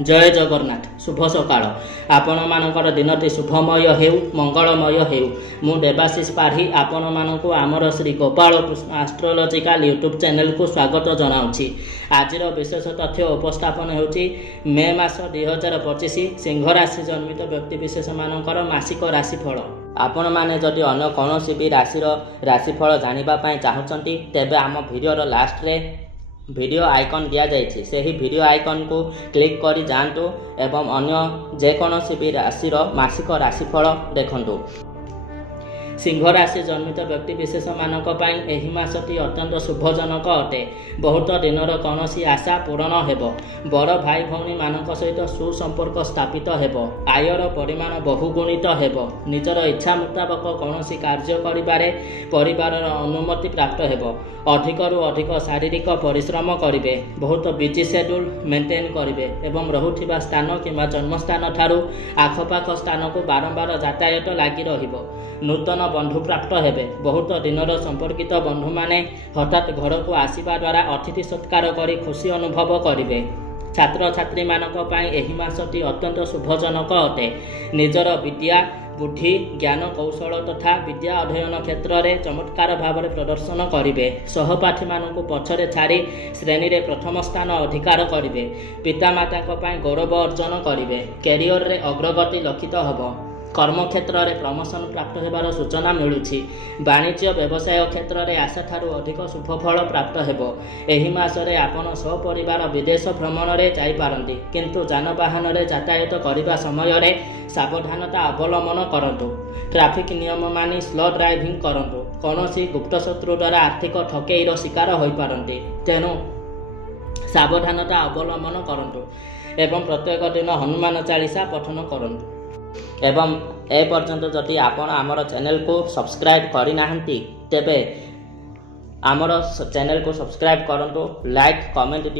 जय जगन्नाथ शुभ सकाळ आपण मानकर दिनटी शुभमय हेउ मंगलमय हेउ मु देवाशीष पाढ़ी आपण मानकु आमर Shri Gopal Krishna astrological YouTube channel को स्वागत जनाउछि। आजिर विशेष तथ्य उपस्थापन हेउछि मे मास 2025 सिंह राशि जन्मित व्यक्ति विशेष मानकर मासिक राशिफल। आपण माने जदि अन्य कोनोसी भी राशिर राशिफल जानिबा पय चाहउछंती तेबे आम वीडियोर लास्ट रे वीडियो आइकन दिया जाइछि सेही वीडियो आइकन को क्लिक करी जानतु एवं अन्य जेकोसी भी राशि मासिक राशिफल देखंतु। सिंह राशि जन्मित व्यक्ति विशेष मानक पई एही मासटी अत्यंत शुभजनक अटे। बहुत दिनर कौनसी आशा पूरण हेब, बड़ भाई भौणी मानक सहित सुसंपर्क स्थापित हेब, आयर परिमाण बहुगुणित हेब, निजर इच्छा मुताबक कौनसी कार्य करिबारे परिवारर अनुमति प्राप्त हेब, अधिकरु अधिक शारीरिक परिश्रम करिवे, बहुत बिजी शेड्यूल मेंटेन करिवे एवं रहुथिबा स्थान किंवा जन्मस्थान ठारू आखपाख स्थान को बारंबार यातायात लागि रहिबो। नूतन बंधु प्राप्त हेबे, बहुत दिनर संपर्कित बंधु माने हठात घर को आसीबा द्वारा अतिथि सत्कार करी खुशी अनुभव करिवे। छात्र छात्री मानक पई एही मासटी अत्यंत शुभजनक अटे। निजर विद्या बुद्धि ज्ञान कौशल तथा विद्या अध्ययन क्षेत्र में चमत्कार भाव में प्रदर्शन करिवे। सहपाठी मानक पछरे छाड़ी श्रेणी रे प्रथम स्थान अधिकार करिवे। पितामाता गौरव अर्जन करिवे। कैरियर रे अग्रगति लक्षित हब। कर्म क्षेत्र में प्रमोशन प्राप्त होबार सूचना मिलुछि। वाणिज्य व्यवसाय क्षेत्र में आशा ठारू अधिक शुभफल प्राप्त हेबो। एही मासरे आपण सपरिवार विदेश भ्रमण रे जाई पारंती, किंतु जानवाहन रे यातायात करिबा समय रे सावधानता अवलंबन करंतु। ट्रैफिक नियम मानि स्लो ड्राइविंग करंतु। कौनसी गुप्त शत्रु द्वारा आर्थिक ठकेईर शिकार होई पारंती, तेणु सावधानता अवलंबन करंतु एवं प्रत्येक दिन हनुमान चालीसा पठन करंतु। एवं ए पर्यंत जदि आपण आमर चैनल को सब्सक्राइब करि नाहंती तेबे आमर चैनल को सब्सक्राइब करंतु, लाइक कमेंट दियो।